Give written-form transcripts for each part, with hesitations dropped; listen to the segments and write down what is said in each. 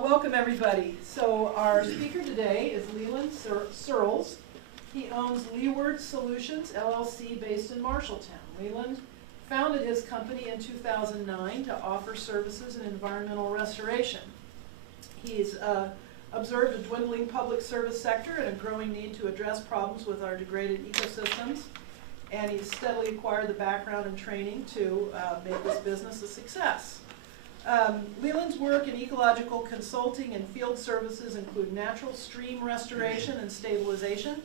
Welcome everybody. So our speaker today is Leland Searles. He owns Leeward Solutions, LLC, based in Marshalltown. Leland founded his company in 2009 to offer services in environmental restoration. He's observed a dwindling public service sector and a growing need to address problems with our degraded ecosystems. And he's steadily acquired the background and training to make this business a success. Leland's work in ecological consulting and field services include natural stream restoration and stabilization,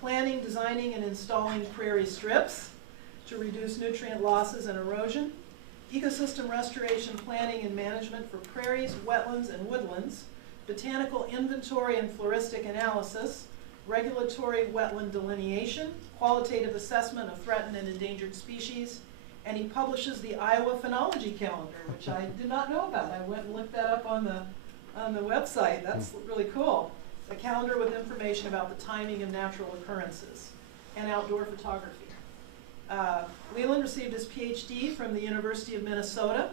planning, designing, and installing prairie strips to reduce nutrient losses and erosion, ecosystem restoration planning and management for prairies, wetlands, and woodlands, botanical inventory and floristic analysis, regulatory wetland delineation, qualitative assessment of threatened and endangered species, and he publishes the Iowa phenology calendar, which I did not know about. I went and looked that up on the website. That's really cool. A calendar with information about the timing of natural occurrences and outdoor photography. Leland received his PhD from the University of Minnesota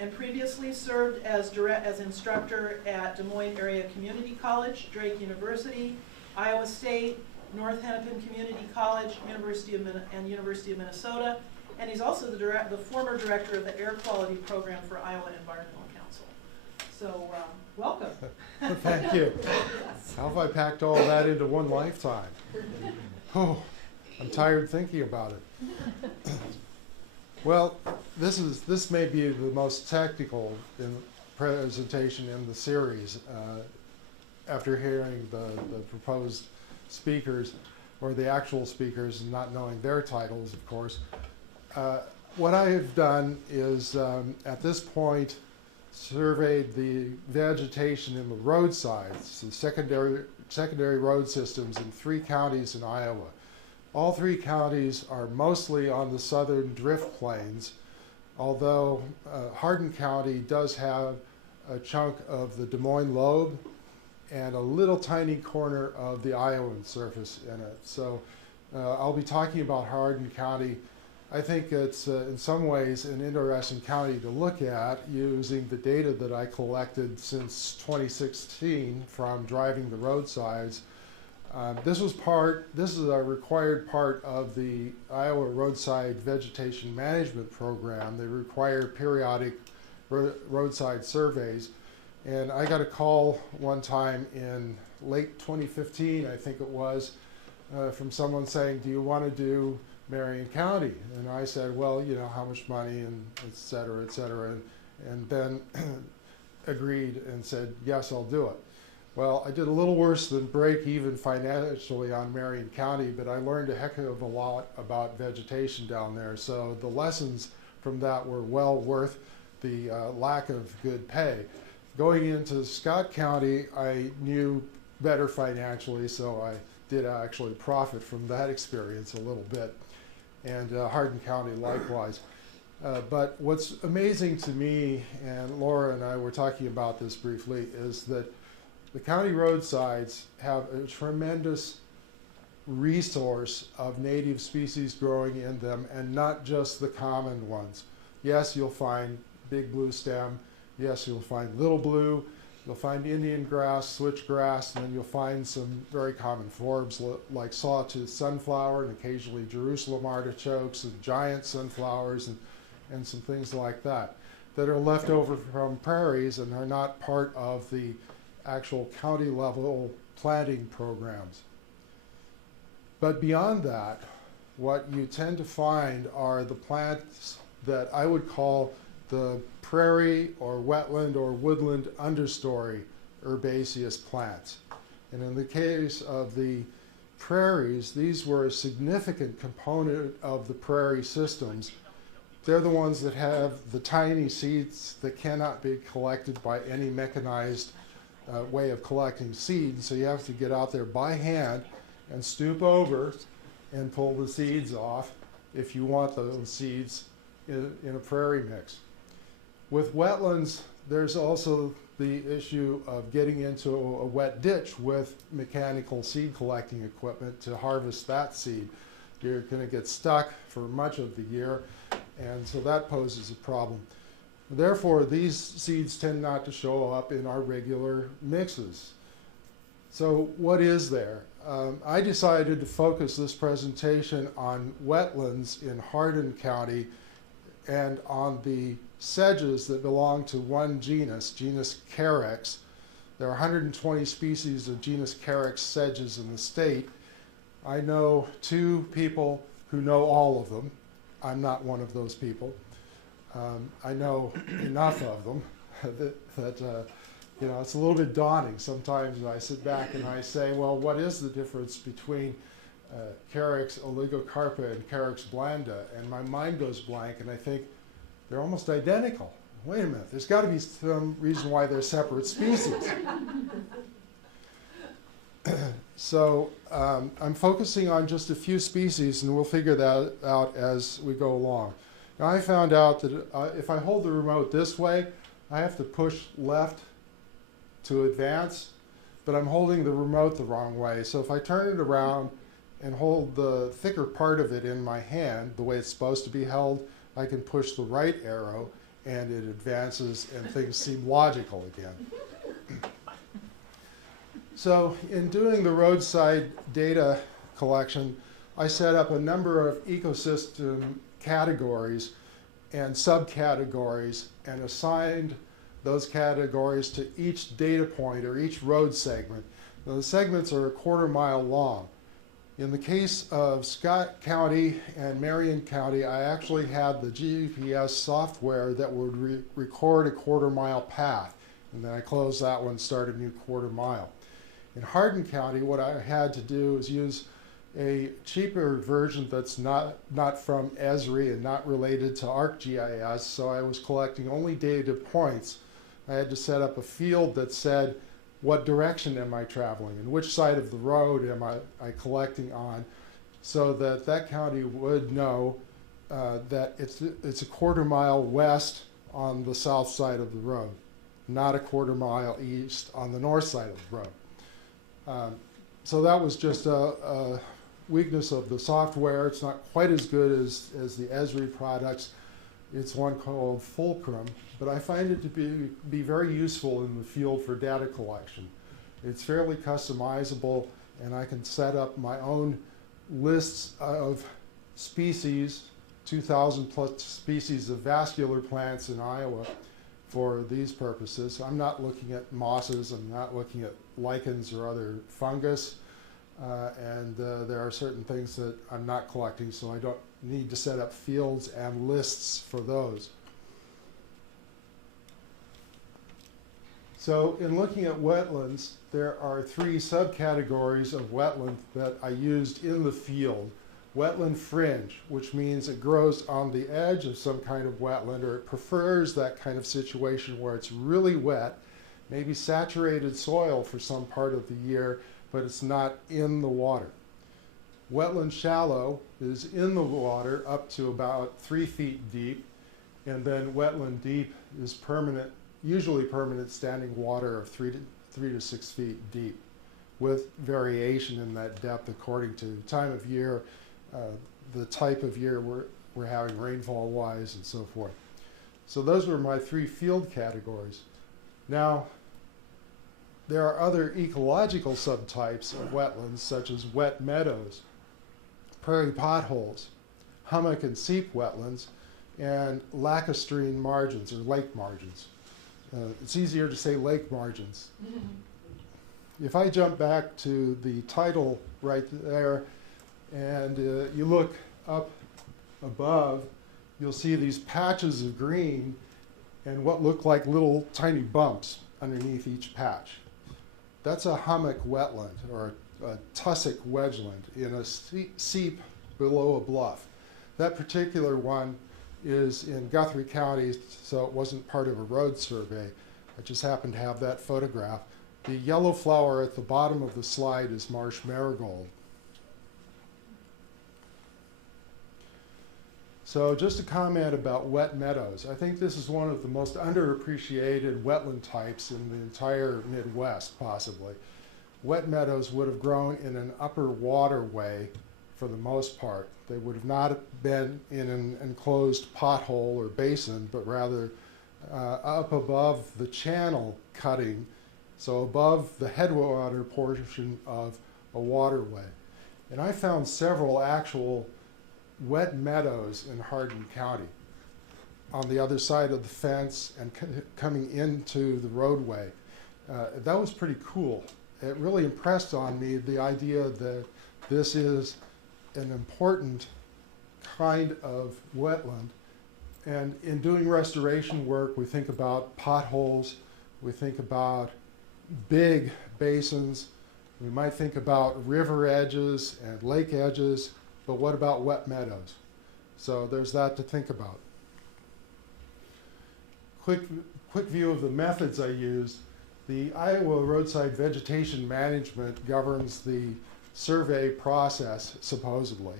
and previously served as instructor at Des Moines Area Community College, Drake University, Iowa State, North Hennepin Community College, University of Minnesota, and he's also the former director of the Air Quality Program for Iowa Environmental Council. So, welcome. Thank you. Yes. How have I packed all that into one lifetime? Oh, I'm tired thinking about it. Well, this may be the most technical presentation in the series. After hearing the proposed speakers, or the actual speakers, and not knowing their titles, of course. What I have done is, at this point, surveyed the vegetation in the roadsides, the secondary road systems in 3 counties in Iowa. All 3 counties are mostly on the southern drift plains, although Hardin County does have a chunk of the Des Moines lobe and a little tiny corner of the Iowan surface in it. So I'll be talking about Hardin County. I think it's in some ways an interesting county to look at using the data that I collected since 2016 from driving the roadsides. This is a required part of the Iowa Roadside Vegetation Management Program. They require periodic roadside surveys. And I got a call one time in late 2015, I think it was, from someone saying, do you want to do Marion County? And I said, well, you know, how much money, and et cetera, and then agreed and said, yes, I'll do it. Well, I did a little worse than break even financially on Marion County, but I learned a heck of a lot about vegetation down there. So the lessons from that were well worth the lack of good pay. Going into Scott County, I knew better financially, so I did actually profit from that experience a little bit, and Hardin County likewise. But what's amazing to me, and Laura and I were talking about this briefly, is that the county roadsides have a tremendous resource of native species growing in them, and not just the common ones. Yes, you'll find big blue stem. Yes, you'll find little blue, you'll find Indian grass, switchgrass, and then you'll find some very common forbs like sawtooth sunflower and occasionally Jerusalem artichokes and giant sunflowers and some things like that are left over from prairies and are not part of the actual county level planting programs. But beyond that, what you tend to find are the plants that I would call the prairie or wetland or woodland understory herbaceous plants. And in the case of the prairies, these were a significant component of the prairie systems. They're the ones that have the tiny seeds that cannot be collected by any mechanized way of collecting seeds. So you have to get out there by hand and stoop over and pull the seeds off if you want those seeds in a prairie mix. With wetlands, there's also the issue of getting into a wet ditch with mechanical seed collecting equipment to harvest that seed. You're going to get stuck for much of the year, and so that poses a problem. Therefore, these seeds tend not to show up in our regular mixes. So what is there? I decided to focus this presentation on wetlands in Hardin County and on the sedges that belong to one genus, genus Carick. There are 120 species of genus Carick sedges in the state. I know 2 people who know all of them. I'm not one of those people. I know enough of them that you know, it's a little bit daunting. Sometimes I sit back and I say, well, what is the difference between Carick oligocarpa and Carick blanda? And my mind goes blank and I think they're almost identical. Wait a minute, there's got to be some reason why they're separate species. So I'm focusing on just a few species and we'll figure that out as we go along. Now I found out that if I hold the remote this way, I have to push left to advance, but I'm holding the remote the wrong way. So if I turn it around and hold the thicker part of it in my hand, the way it's supposed to be held, I can push the right arrow and it advances and things seem logical again. So in doing the roadside data collection, I set up a number of ecosystem categories and subcategories and assigned those categories to each data point or each road segment. Now, the segments are 1/4 mile long. In the case of Scott County and Marion County, I actually had the GPS software that would record a 1/4 mile path. And then I closed that one, start a new 1/4 mile. In Hardin County, what I had to do is use a cheaper version that's not from Esri and not related to ArcGIS, so I was collecting only data points. I had to set up a field that said, what direction am I traveling and which side of the road am I collecting on, so that that county would know that it's a 1/4 mile west on the south side of the road, not a 1/4 mile east on the north side of the road. So that was just a weakness of the software. It's not quite as good as the Esri products. It's one called Fulcrum, but I find it to be very useful in the field for data collection. It's fairly customizable, and I can set up my own lists of species, 2,000 plus species of vascular plants in Iowa for these purposes. I'm not looking at mosses, I'm not looking at lichens or other fungus, and there are certain things that I'm not collecting, so I don't need to set up fields and lists for those. So in looking at wetlands, there are 3 subcategories of wetland that I used in the field. Wetland fringe, which means it grows on the edge of some kind of wetland, or it prefers that kind of situation where it's really wet, maybe saturated soil for some part of the year, but it's not in the water. Wetland shallow is in the water up to about 3 feet deep, and then wetland deep is permanent, usually permanent standing water of 3 to 6 feet deep, with variation in that depth according to time of year, the type of year we're having rainfall wise and so forth. So those were my 3 field categories. Now, there are other ecological subtypes of wetlands, such as wet meadows, prairie potholes, hummock and seep wetlands, and lacustrine margins, or lake margins. It's easier to say lake margins. If I jump back to the title right there, and you look up above, you'll see these patches of green and what look like little tiny bumps underneath each patch. That's a hummock wetland, or a tussock wedgeland in a seep below a bluff. That particular one is in Guthrie County, so it wasn't part of a road survey. I just happened to have that photograph. The yellow flower at the bottom of the slide is marsh marigold. So just a comment about wet meadows. I think this is one of the most underappreciated wetland types in the entire Midwest, possibly. Wet meadows would have grown in an upper waterway for the most part. They would have not been in an enclosed pothole or basin, but rather up above the channel cutting, so above the headwater portion of a waterway. And I found several actual wet meadows in Hardin County on the other side of the fence and coming into the roadway. That was pretty cool. It really impressed on me the idea that this is an important kind of wetland. And in doing restoration work, we think about potholes, we think about big basins, we might think about river edges and lake edges, but what about wet meadows? So there's that to think about. Quick view of the methods I used. The Iowa Roadside Vegetation Management governs the survey process, supposedly,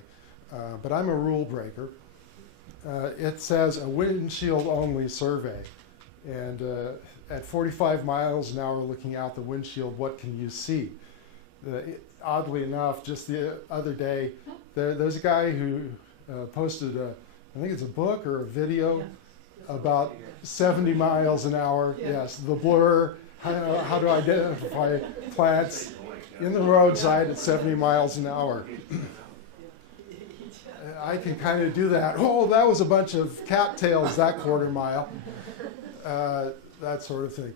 but I'm a rule breaker. It says a windshield only survey, and at 45 miles an hour looking out the windshield, what can you see? Oddly enough, just the other day, there's a guy who posted I think it's a book or a video about 70 miles an hour. Yes, the blur, how to identify plants in the roadside at 70 miles an hour. I can kind of do that. Oh, that was a bunch of cattails that quarter mile, that sort of thing.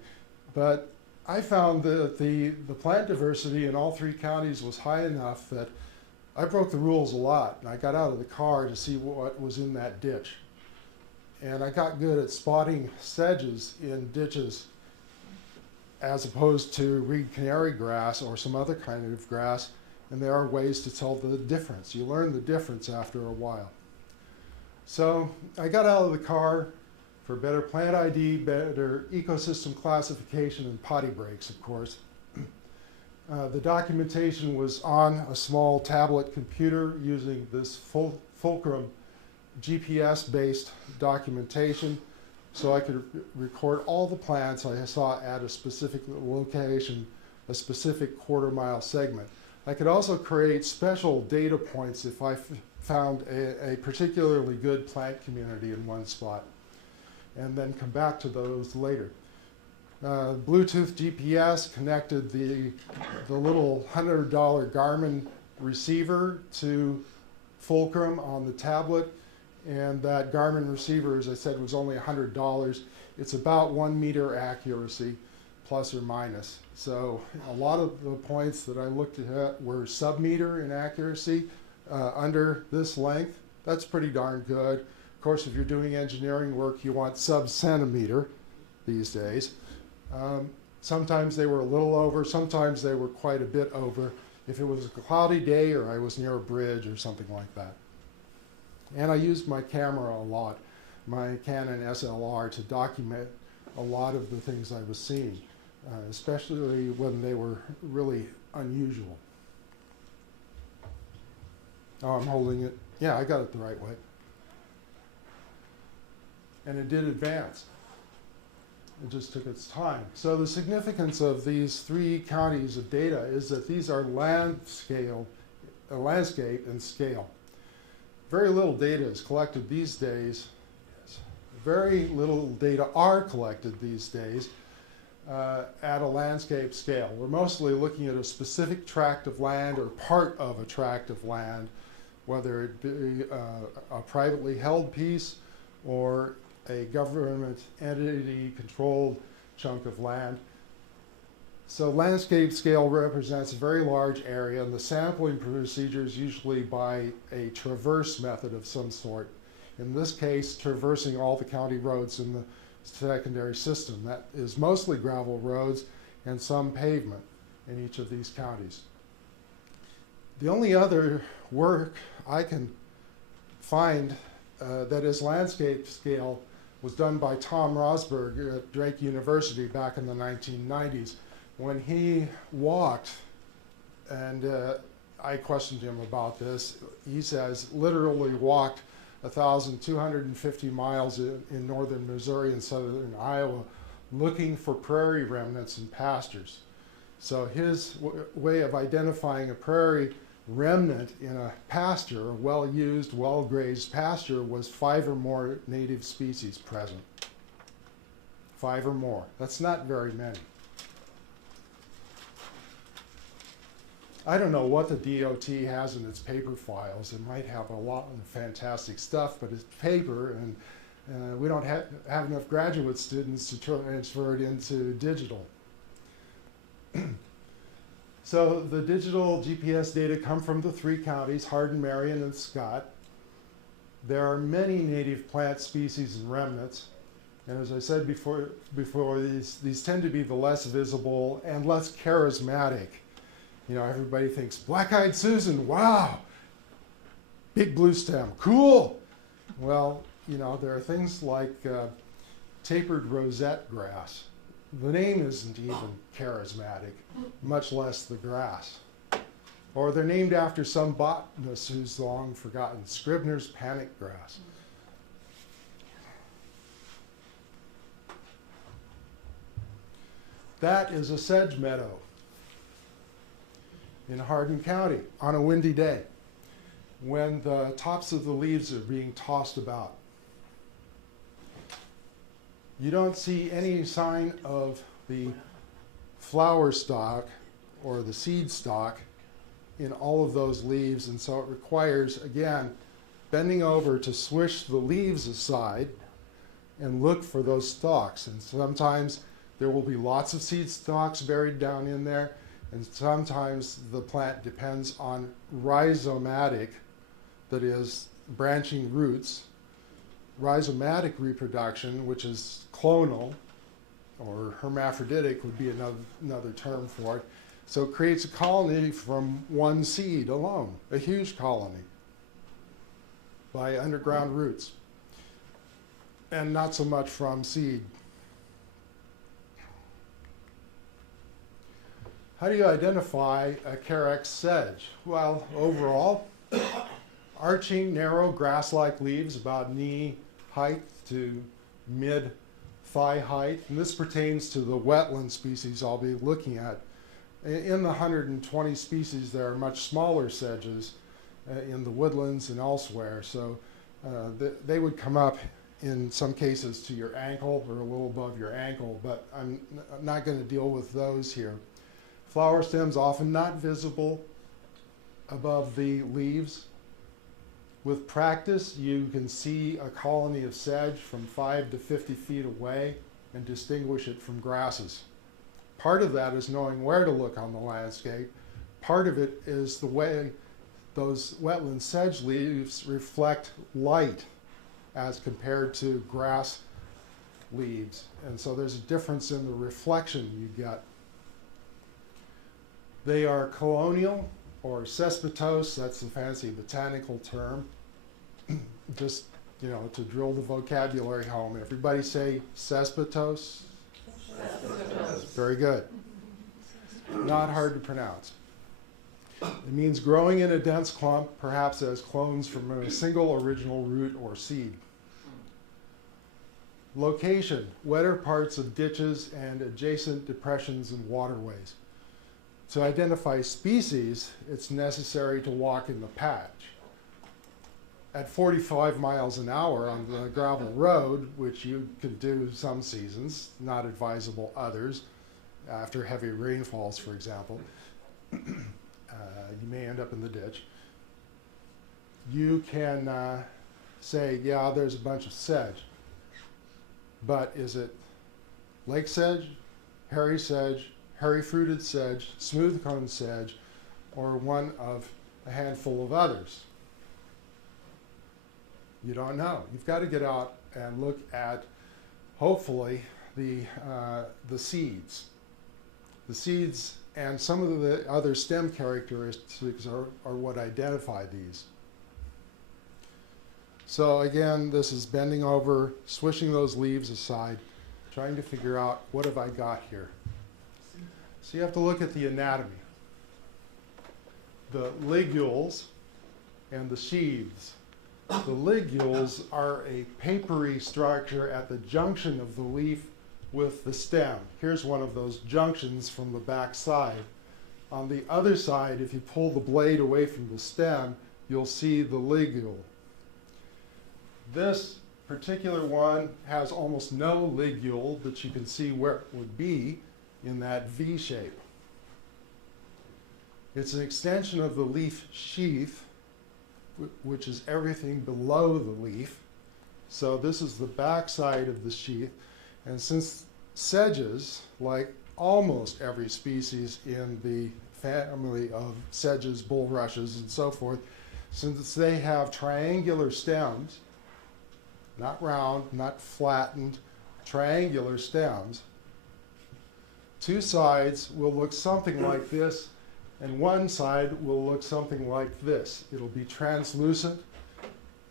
But I found that the plant diversity in all three counties was high enough that I broke the rules a lot. And I got out of the car to see what was in that ditch. And I got good at spotting sedges in ditches as opposed to reed canary grass or some other kind of grass. And there are ways to tell the difference. You learn the difference after a while. So I got out of the car for better plant ID, better ecosystem classification, and potty breaks, of course. The documentation was on a small tablet computer using this Fulcrum GPS-based documentation, so I could record all the plants I saw at a specific location, a specific quarter-mile segment. I could also create special data points if I found a particularly good plant community in one spot, and then come back to those later. Bluetooth GPS connected the little $100 Garmin receiver to Fulcrum on the tablet, and that Garmin receiver, as I said, was only $100. It's about 1 meter accuracy, plus or minus. So a lot of the points that I looked at were sub-meter in accuracy, under this length. That's pretty darn good. Of course, if you're doing engineering work, you want sub-centimeter these days. Sometimes they were a little over, sometimes they were quite a bit over if it was a cloudy day or I was near a bridge or something like that. And I used my camera a lot, my Canon SLR, to document a lot of the things I was seeing, especially when they were really unusual. Oh, I'm holding it. Yeah, I got it the right way. And it did advance. It just took its time. So the significance of these three counties of data is that these are landscape and scale. Very little data is collected these days. Very little data are collected these days at a landscape scale. We're mostly looking at a specific tract of land or part of a tract of land, whether it be a privately held piece or a government entity controlled chunk of land. So landscape scale represents a very large area, and the sampling procedure is usually by a traverse method of some sort. In this case, traversing all the county roads in the secondary system. That is mostly gravel roads and some pavement in each of these counties. The only other work I can find that is landscape scale was done by Tom Rosberg at Drake University back in the 1990s when he walked, and I questioned him about this. He says literally walked 1,250 miles in northern Missouri and southern Iowa looking for prairie remnants and pastures. So his way of identifying a prairie remnant in a pasture, a well-used, well-grazed pasture, was 5 or more native species present. 5 or more. That's not very many. I don't know what the DOT has in its paper files. It might have a lot of fantastic stuff, but it's paper, and we don't have enough graduate students to transfer it into digital. So the digital GPS data come from the 3 counties, Hardin, Marion, and Scott. There are many native plant species and remnants. And as I said before these tend to be the less visible and less charismatic. You know, everybody thinks, black-eyed Susan, wow, big blue stem, cool. Well, you know, there are things like tapered rosette grass. The name isn't even charismatic, much less the grass. Or they're named after some botanist who's long forgotten, Scribner's panic grass. That is a sedge meadow in Hardin County on a windy day when the tops of the leaves are being tossed about. You don't see any sign of the flower stalk or the seed stalk in all of those leaves, and so it requires, again, bending over to swish the leaves aside and look for those stalks. And sometimes there will be lots of seed stalks buried down in there, and sometimes the plant depends on rhizomatic, that is, branching roots, rhizomatic reproduction, which is clonal, or hermaphroditic would be another term for it. So it creates a colony from one seed alone, a huge colony by underground roots, and not so much from seed. How do you identify a Carick sedge? Well, overall, arching, narrow, grass-like leaves about knee height to mid-thigh height. And this pertains to the wetland species I'll be looking at. In the 120 species, there are much smaller sedges in the woodlands and elsewhere. So they would come up in some cases to your ankle or a little above your ankle, but I'm not going to deal with those here. Flower stems often not visible above the leaves. With practice, you can see a colony of sedge from 5 to 50 feet away and distinguish it from grasses. Part of that is knowing where to look on the landscape. Part of it is the way those wetland sedge leaves reflect light as compared to grass leaves. And so there's a difference in the reflection you get. They are colonial or cespitose, that's the fancy botanical term. Just, you know, to drill the vocabulary home. Everybody say cespitose? Cespitose. Very good. Not hard to pronounce. It means growing in a dense clump, perhaps as clones from a single original root or seed. Location, wetter parts of ditches and adjacent depressions and waterways. To identify species, it's necessary to walk in the patch. At 45 miles an hour on the gravel road, which you could do some seasons, not advisable others, after heavy rainfalls, for example, you may end up in the ditch. You can say, yeah, there's a bunch of sedge, but is it lake sedge, hairy fruited sedge, smooth cone sedge, or one of a handful of others? You don't know. You've got to get out and look at, hopefully, the seeds. The seeds and some of the other stem characteristics are what identify these. So again, this is bending over, swishing those leaves aside, trying to figure out what have I got here. So you have to look at the anatomy. The ligules and the sheaths. The ligules are a papery structure at the junction of the leaf with the stem. Here's one of those junctions from the back side. On the other side, if you pull the blade away from the stem, you'll see the ligule. This particular one has almost no ligule, but you can see where it would be in that V shape. It's an extension of the leaf sheath, which is everything below the leaf. So this is the back side of the sheath. And since sedges, like almost every species in the family of sedges, bulrushes, and so forth, since they have triangular stems, not round, not flattened, triangular stems, two sides will look something like this, and one side will look something like this. It'll be translucent,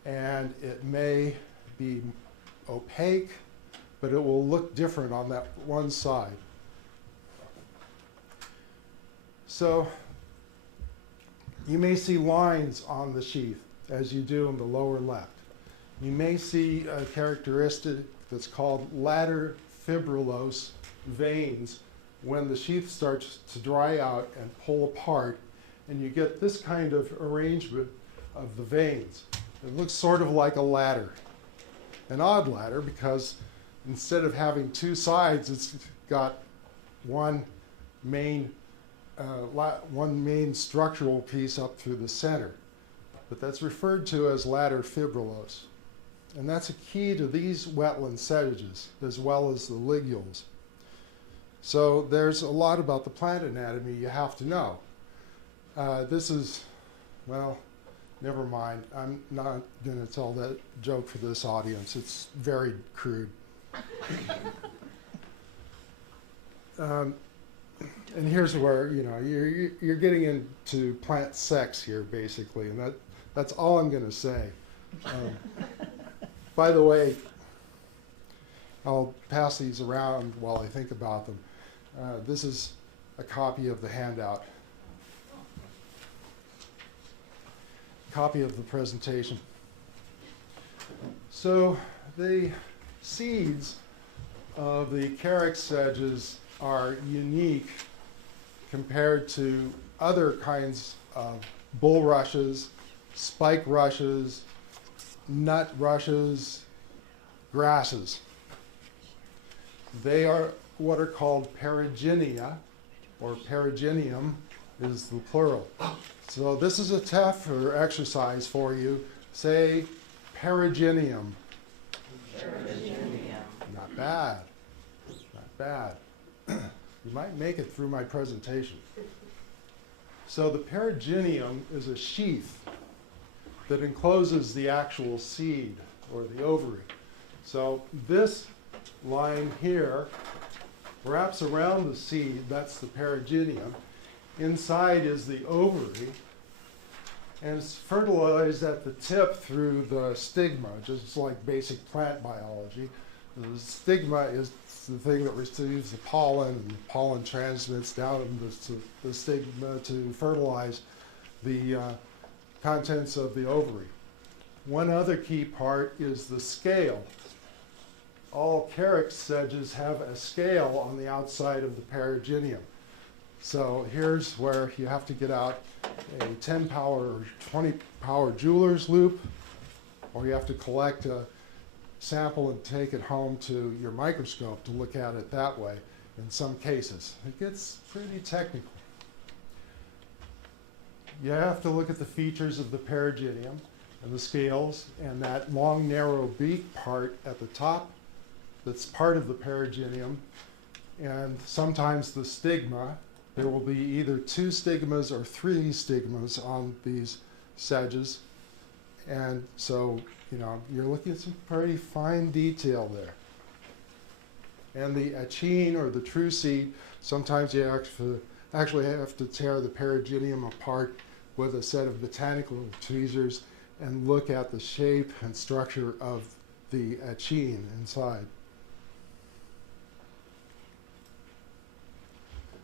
and it may be opaque, but it will look different on that one side. So you may see lines on the sheath, as you do in the lower left. You may see a characteristic that's called ladder fibrillose veins when the sheath starts to dry out and pull apart, and you get this kind of arrangement of the veins. It looks sort of like a ladder, an odd ladder, because instead of having two sides, it's got one main structural piece up through the center. But that's referred to as ladder fibrillose. And that's a key to these wetland sedges, as well as the ligules. So there's a lot about the plant anatomy you have to know. This is, well, never mind. I'm not going to tell that joke for this audience. It's very crude. And here's where, you know, you're getting into plant sex here, basically, and that's all I'm going to say. By the way, I'll pass these around while I think about them. This is a copy of the handout, copy of the presentation. So the seeds of the Carick sedges are unique compared to other kinds of bulrushes, spike rushes, nut rushes, grasses. They are what are called perigynia, or periginium is the plural. So this is a test or exercise for you. Say periginium. Periginium. Not bad. Not bad. You might make it through my presentation. So the periginium is a sheath that encloses the actual seed or the ovary. So this line here wraps around the seed, that's the periginium. Inside is the ovary, and it's fertilized at the tip through the stigma, just like basic plant biology. The stigma is the thing that receives the pollen, and the pollen transmits down to the stigma to fertilize the contents of the ovary. One other key part is the scale. All Carick sedges have a scale on the outside of the periginium. So here's where you have to get out a 10 power or 20 power jeweler's loop, or you have to collect a sample and take it home to your microscope to look at it that way in some cases. It gets pretty technical. You have to look at the features of the periginium and the scales and that long narrow beak part at the top that's part of the periginium, and sometimes the stigma. There will be either 2 stigmas or 3 stigmas on these sedges, and so you know you're looking at some pretty fine detail there. And the achene or the true seed, sometimes you actually have to tear the periginium apart with a set of botanical tweezers and look at the shape and structure of the achene inside.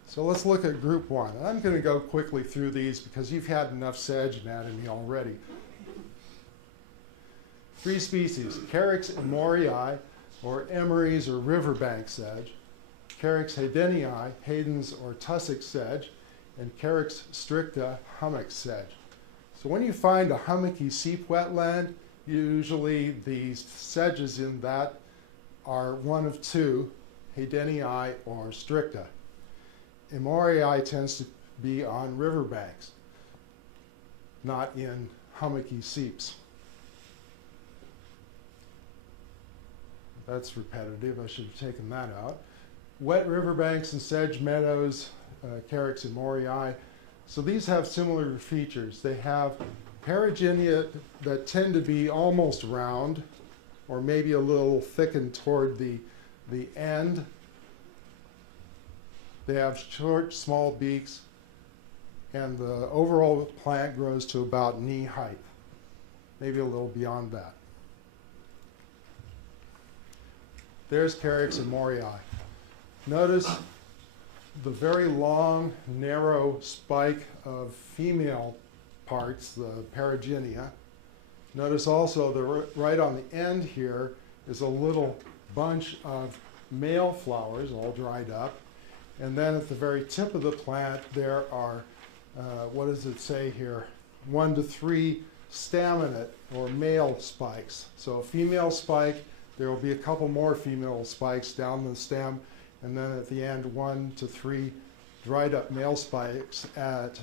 So let's look at group 1. I'm going to go quickly through these because you've had enough sedge anatomy already. 3 species: Carick's Memoriae, or Emery's or riverbank sedge; Carick's Haydenii, Hayden's or tussock sedge; and Carick's stricta, hummock sedge. So when you find a hummocky seep wetland, Usually the sedges in that are one of two, Haydenii or stricta. Memoriae tends to be on riverbanks, not in hummocky seeps. That's repetitive, I should have taken that out. Wet riverbanks and sedge meadows, Carick and Memoriae. So these have similar features. They have perigynia that tend to be almost round, or maybe a little thickened toward the end. They have short, small beaks, and the overall plant grows to about knee height, maybe a little beyond that. There's Carick and Memoriae. Notice the very long, narrow spike of female parts, the perigynia. Notice also right on the end here is a little bunch of male flowers all dried up. And then at the very tip of the plant there are, what does it say here, 1 to 3 staminate or male spikes. So a female spike, there will be a couple more female spikes down the stem, and then at the end 1 to 3 dried up male spikes at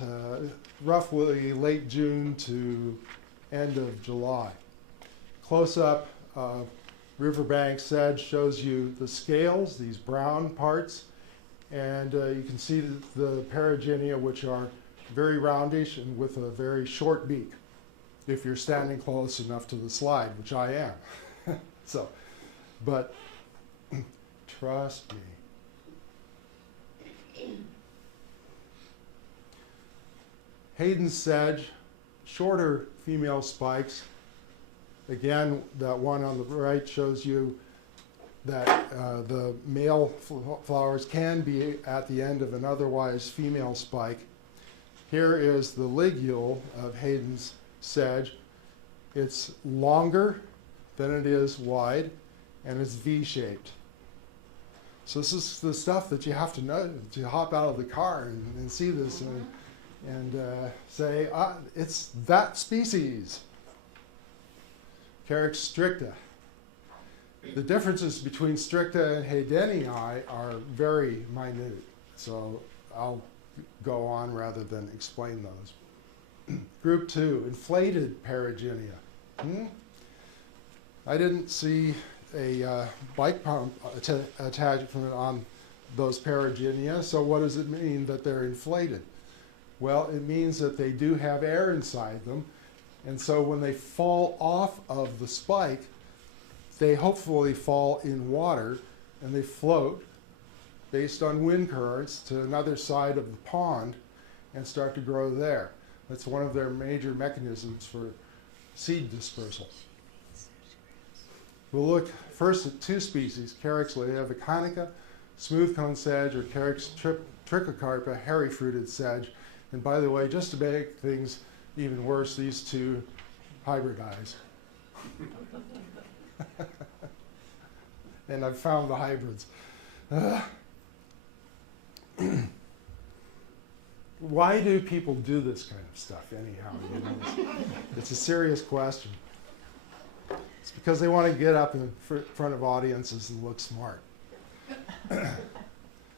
roughly late June to end of July. Close up riverbank sedge shows you the scales, these brown parts, and you can see the perigynia, which are very roundish and with a very short beak, if you're standing close enough to the slide, which I am. So, but trust me. Hayden's sedge, shorter female spikes. Again, that one on the right shows you that the male flowers can be at the end of an otherwise female spike. Here is the ligule of Hayden's sedge. It's longer than it is wide, and it's V-shaped. So this is the stuff that you have to know to hop out of the car and see this and say, it's that species. Carick stricta. The differences between stricta and Haydenii are very minute, so I'll go on rather than explain those. Group 2, inflated perigynia. I didn't see a bike pump attachment on those perigynia, so what does it mean that they're inflated? Well, it means that they do have air inside them, and so when they fall off of the spike, they hopefully fall in water and they float based on wind currents to another side of the pond and start to grow there. That's one of their major mechanisms for seed dispersal. We'll look first at 2 species, Carick's leaviconica, smooth cone sedge, or Carick's trichocarpa, hairy-fruited sedge. And by the way, just to make things even worse, these 2 hybridize. And I've found the hybrids. Why do people do this kind of stuff anyhow? You know, it's a serious question. It's because they want to get up in front of audiences and look smart.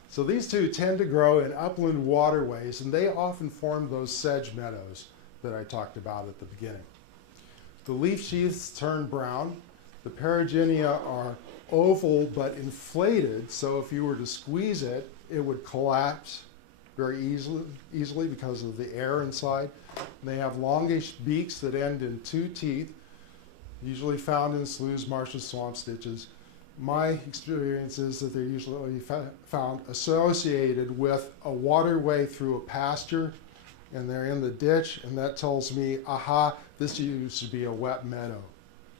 So these 2 tend to grow in upland waterways, and they often form those sedge meadows that I talked about at the beginning. The leaf sheaths turn brown. The perigynia are oval but inflated, so if you were to squeeze it, it would collapse very easily because of the air inside. And they have longish beaks that end in 2 teeth, usually found in sloughs, marshes, swamp ditches. My experience is that they're usually found associated with a waterway through a pasture, and they're in the ditch, and that tells me, aha, this used to be a wet meadow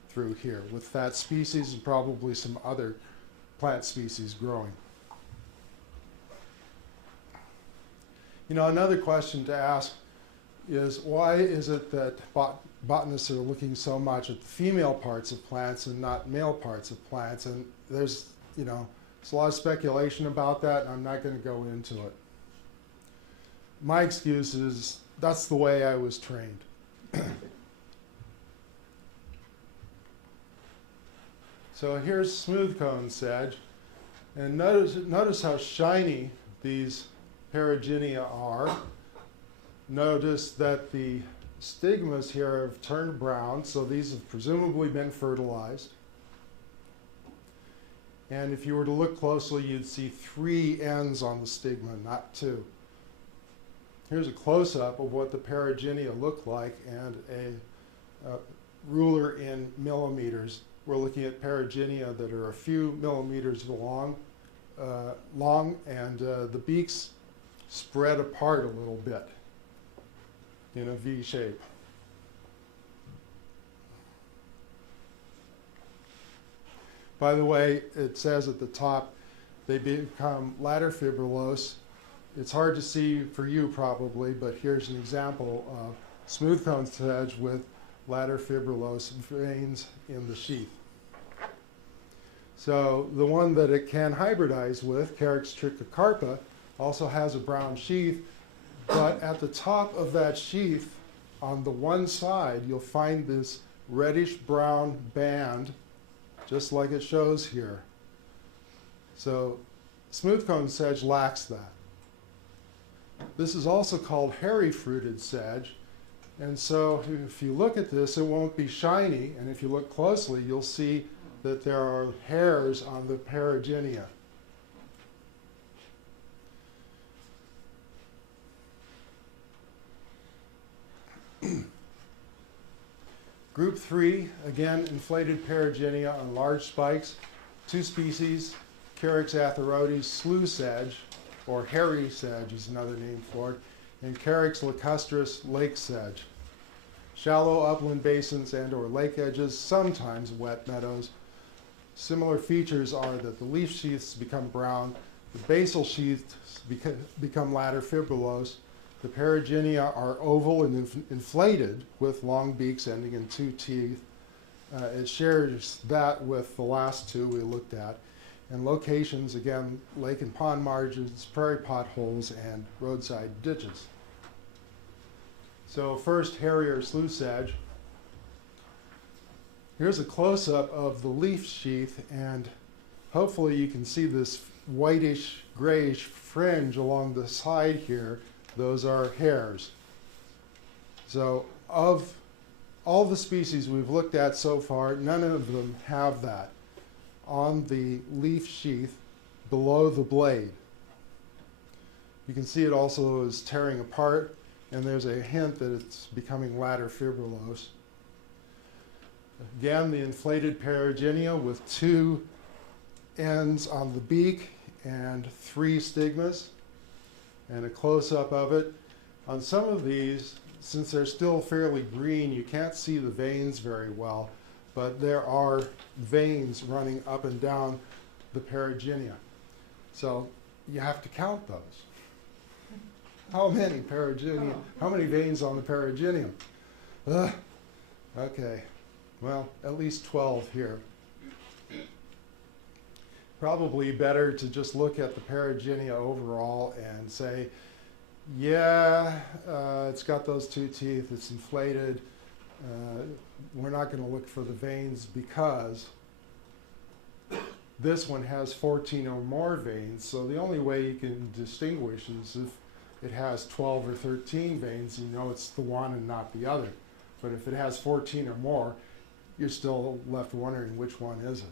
through here with that species and probably some other plant species growing. You know, another question to ask is, why is it that botanists are looking so much at the female parts of plants and not male parts of plants? And there's, you know, there's a lot of speculation about that, and I'm not going to go into it. My excuse is that's the way I was trained. So here's smooth cone sedge. And notice how shiny these Paraginia are. Notice that the stigmas here have turned brown, so these have presumably been fertilized. And if you were to look closely, you'd see 3 ends on the stigma, not 2. Here's a close-up of what the Paraginia look like and a ruler in millimeters. We're looking at Paraginia that are a few millimeters long, and the beaks spread apart a little bit in a V shape. By the way, it says at the top they become ladder fibrillose. It's hard to see for you probably, but here's an example of smooth cone sedge with ladder fibrillose veins in the sheath. So the one that it can hybridize with, Carick stricocarpa, also has a brown sheath, but at the top of that sheath, on the one side, you'll find this reddish-brown band, just like it shows here. So smooth cone sedge lacks that. This is also called hairy-fruited sedge, and so if you look at this, it won't be shiny, and if you look closely, you'll see that there are hairs on the Paraginia. Group 3, again, inflated Paraginia on large spikes. 2 species, Carick's atherotes sluice sedge, or hairy sedge is another name for it, and Carick's lacustrous lake sedge. Shallow upland basins and or lake edges, sometimes wet meadows. Similar features are that the leaf sheaths become brown, the basal sheaths become ladder fibrillose, the Paraginia are oval and inflated with long beaks ending in 2 teeth. It shares that with the last 2 we looked at. And locations, again, lake and pond margins, prairie potholes, and roadside ditches. So first, Harrier sluice sedge. Here's a close-up of the leaf sheath, and hopefully you can see this whitish, grayish fringe along the side here. Those are hairs. So of all the species we've looked at so far, none of them have that on the leaf sheath below the blade. You can see it also is tearing apart, and there's a hint that it's becoming ladder fibrillose. Again, the inflated Paraginia with 2 ends on the beak and 3 stigmas, and a close-up of it. On some of these, since they're still fairly green, you can't see the veins very well, but there are veins running up and down the Paraginia. So you have to count those. How many Paraginia, how many veins on the Paraginia? Okay, well, at least 12 here. Probably better to just look at the Paraginia overall and say, yeah, it's got those 2 teeth, it's inflated. We're not going to look for the veins because this one has 14 or more veins. So the only way you can distinguish is if it has 12 or 13 veins, you know it's the one and not the other. But if it has 14 or more, you're still left wondering which one is it.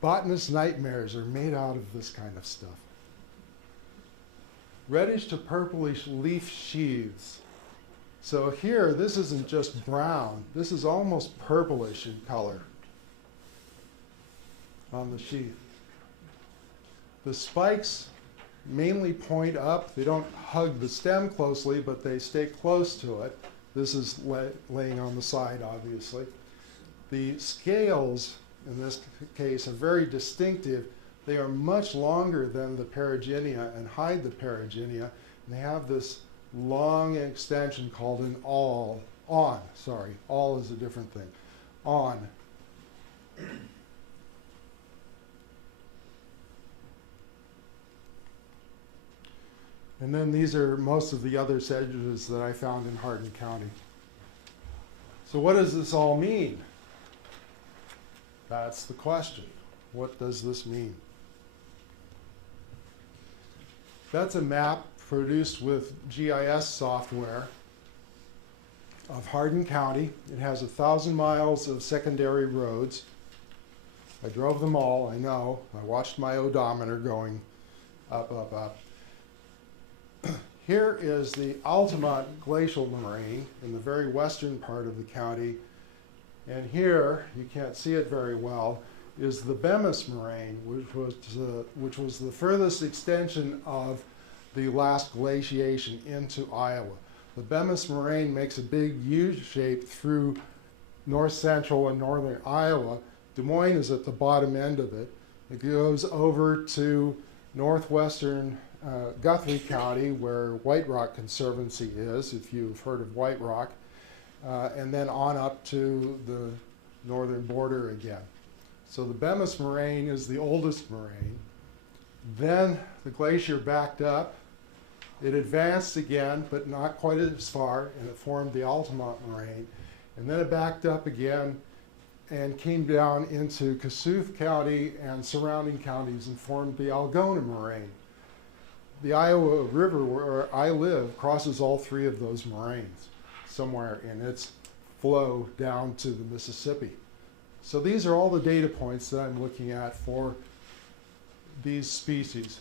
Botanist nightmares are made out of this kind of stuff. Reddish to purplish leaf sheaths. So here, this isn't just brown. This is almost purplish in color on the sheath. The spikes mainly point up. They don't hug the stem closely, but they stay close to it. This is laying on the side, obviously. The scales, in this case, are very distinctive. They are much longer than the Paraginia and hide the Paraginia. And they have this long extension called an awl. Awl is a different thing. On. And then these are most of the other sedges that I found in Hardin County. So what does this all mean? That's the question. What does this mean? That's a map produced with GIS software of Hardin County. It has 1,000 miles of secondary roads. I drove them all, I know. I watched my odometer going up, up, up. Here is the Altamont glacial moraine in the very western part of the county. And here, you can't see it very well, is the Bemis moraine, which was the furthest extension of the last glaciation into Iowa. The Bemis moraine makes a big U shape through north central and northern Iowa. Des Moines is at the bottom end of it. It goes over to northwestern Guthrie County, where White Rock Conservancy is, if you've heard of White Rock, and then on up to the northern border again. So the Bemis moraine is the oldest moraine. Then the glacier backed up. It advanced again, but not quite as far, and it formed the Altamont moraine. And then it backed up again and came down into Kossuth County and surrounding counties and formed the Algona moraine. The Iowa River, where I live, crosses all three of those moraines somewhere in its flow down to the Mississippi. So these are all the data points that I'm looking at for these species.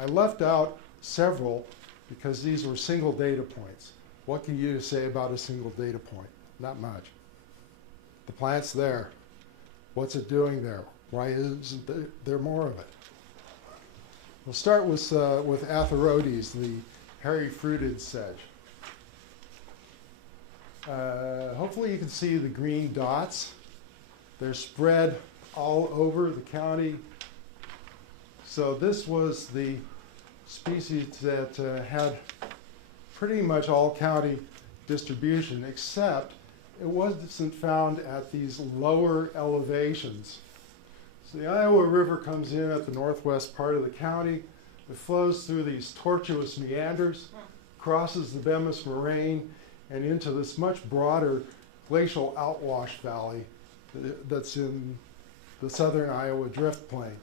I left out several because these were single data points. What can you say about a single data point? Not much. The plant's there. What's it doing there? Why isn't there more of it? We'll start with Atherodes, the hairy-fruited sedge. Hopefully you can see the green dots. They're spread all over the county. So this was the species that had pretty much all county distribution, except it wasn't found at these lower elevations. So the Iowa River comes in at the northwest part of the county. It flows through these tortuous meanders, crosses the Bemis moraine, and into this much broader glacial outwash valley that's in the southern Iowa drift plain.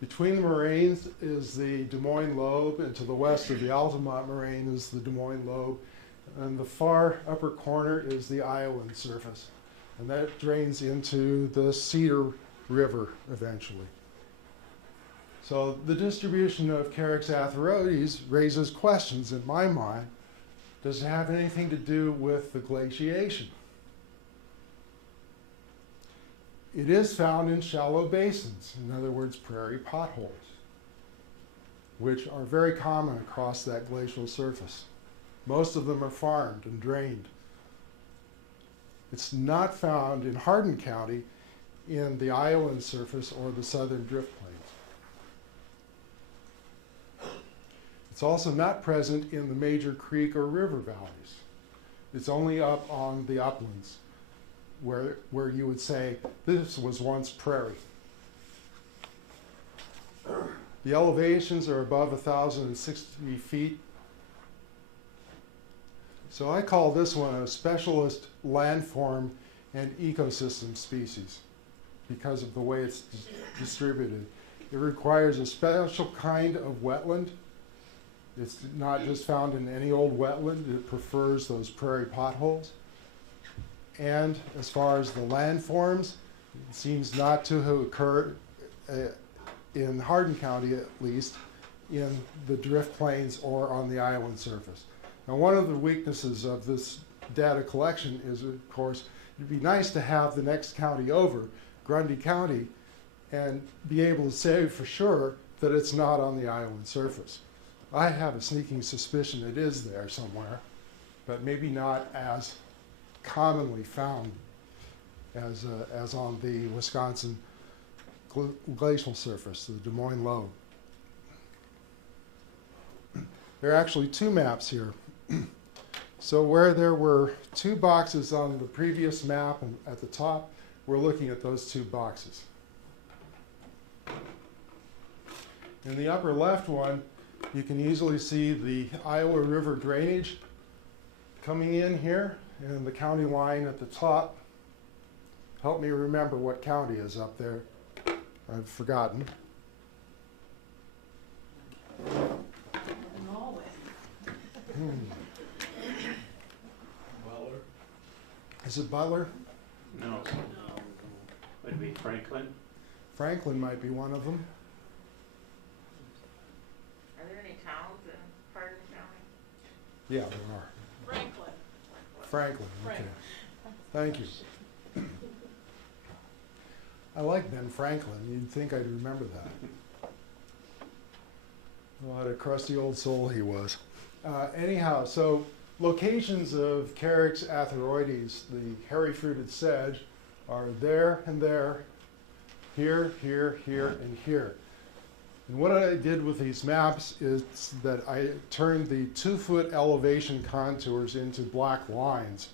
Between the moraines is the Des Moines lobe, and to the west of the Altamont moraine is the Des Moines lobe. And the far upper corner is the Iowan surface. And that drains into the Cedar River eventually. So the distribution of Carick's Atherodes raises questions in my mind. Does it have anything to do with the glaciation? It is found in shallow basins, in other words, prairie potholes, which are very common across that glacial surface. Most of them are farmed and drained. It's not found in Hardin County in the Iowan surface or the southern drift plains. It's also not present in the major creek or river valleys. It's only up on the uplands where you would say this was once prairie. The elevations are above 1,060 feet. So I call this one a specialist landform and ecosystem species because of the way it's distributed. It requires a special kind of wetland. It's not just found in any old wetland. It prefers those prairie potholes. And as far as the landforms, it seems not to have occurred in Hardin County, at least, in the drift plains or on the Iowan surface. Now, one of the weaknesses of this data collection is, of course, it'd be nice to have the next county over, Grundy County, and be able to say for sure that it's not on the Iowan surface. I have a sneaking suspicion it is there somewhere, but maybe not as commonly found as on the Wisconsin glacial surface, the Des Moines lobe. There are actually two maps here. So where there were two boxes on the previous map and at the top, we're looking at those two boxes. In the upper left one, you can easily see the Iowa River drainage coming in here and the county line at the top. Help me remember what county is up there. I've forgotten. Butler? Is it Butler? No. Would it be Franklin? Franklin might be one of them. Are there any towns in Hardin County? Yeah, there are. Franklin. Franklin, okay. Frank. Thank you. I like Ben Franklin. You'd think I'd remember that. What a crusty old soul he was. Anyhow, so locations of Carick's atheroides, the hairy-fruited sedge, are there and there, here, here, here, and here. And what I did with these maps is that I turned the 2-foot elevation contours into black lines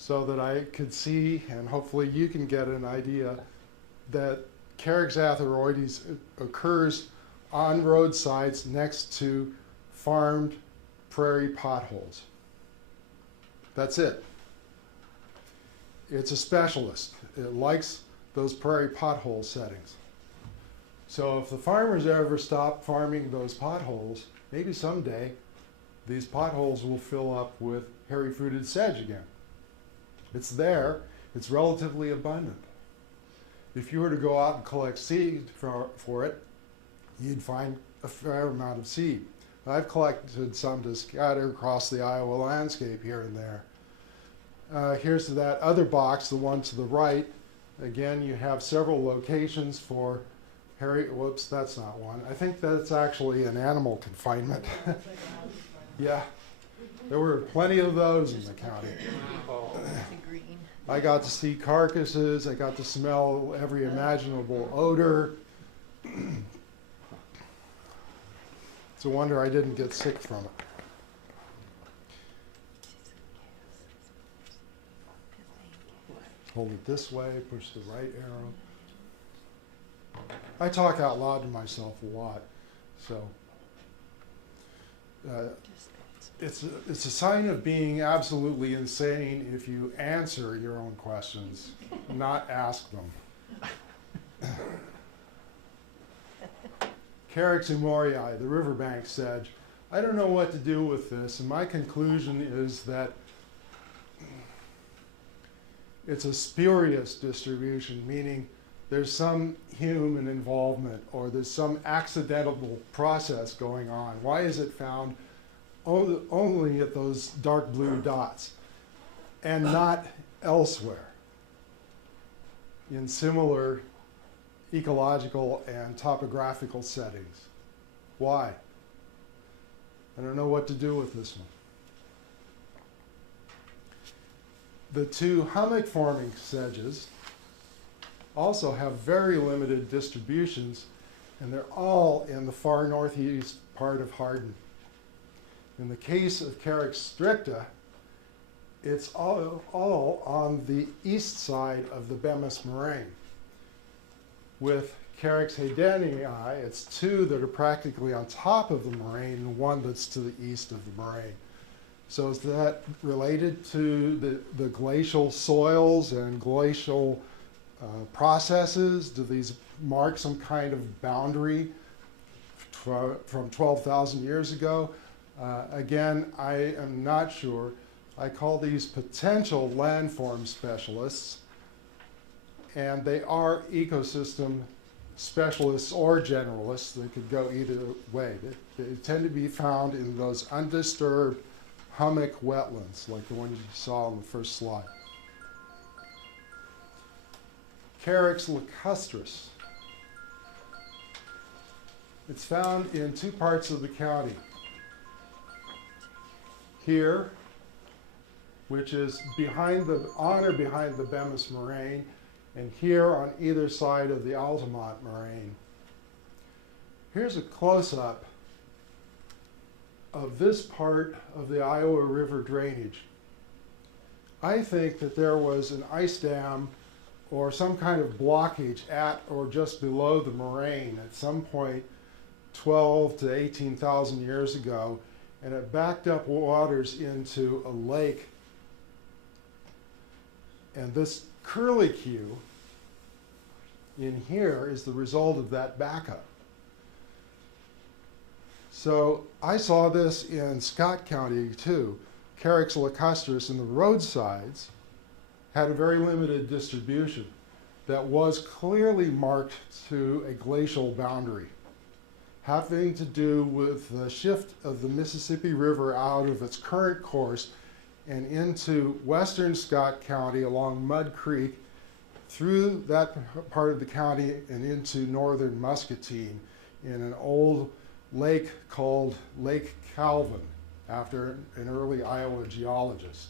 so that I could see, and hopefully you can get an idea, that Carick's atheroides occurs on roadsides next to farmed prairie potholes. That's it. It's a specialist. It likes those prairie pothole settings. So if the farmers ever stop farming those potholes, maybe someday these potholes will fill up with hairy-fruited sedge again. It's there. It's relatively abundant. If you were to go out and collect seed for it, you'd find a fair amount of seed. I've collected some to scatter across the Iowa landscape here and there. Here's that other box, the one to the right. Again, you have several locations for whoops, that's not one. I think that's actually an animal confinement. Yeah, there were plenty of those in the county. I got to see carcasses, I got to smell every imaginable odor. It's a wonder I didn't get sick from it. Hold it this way, push the right arrow. I talk out loud to myself a lot, so it's a sign of being absolutely insane if you answer your own questions, not ask them. Carick's Memoriae, the riverbank sedge. I don't know what to do with this, and my conclusion is that it's a spurious distribution, meaning there's some human involvement or there's some accidental process going on. Why is it found only at those dark blue dots and not elsewhere in similar ecological and topographical settings? Why? I don't know what to do with this one. The two hummock-forming sedges also have very limited distributions, and they're all in the far northeast part of Hardin. In the case of Carick stricta, it's all on the east side of the Bemis moraine. With Carick's haydenii, it's two that are practically on top of the moraine and one that's to the east of the moraine. So is that related to the glacial soils and glacial processes? Do these mark some kind of boundary from 12,000 years ago? Again, I am not sure. I call these potential landform specialists, and they are ecosystem specialists or generalists. They could go either way. They tend to be found in those undisturbed hummock wetlands, like the one you saw on the first slide. Carick's lacustris. It's found in two parts of the county. Here, which is on or behind the Bemis moraine, and here on either side of the Altamont moraine. Here's a close-up of this part of the Iowa River drainage. I think that there was an ice dam or some kind of blockage at or just below the moraine at some point 12 to 18,000 years ago, and it backed up waters into a lake. And this curlicue in here is the result of that backup. So I saw this in Scott County too. Carick's lacustris and the roadsides had a very limited distribution that was clearly marked to a glacial boundary, having to do with the shift of the Mississippi River out of its current course and into western Scott County along Mud Creek, through that part of the county and into northern Muscatine in an old lake called Lake Calvin, after an early Iowa geologist.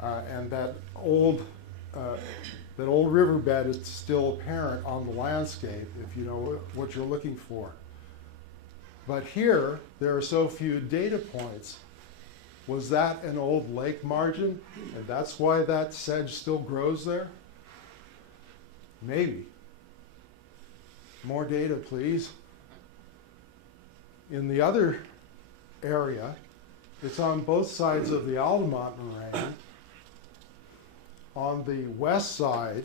And that old riverbed is still apparent on the landscape if you know what you're looking for. But here, there are so few data points. Was that an old lake margin? And that's why that sedge still grows there? Maybe. More data, please. In the other area, it's on both sides of the Altamont moraine. On the west side,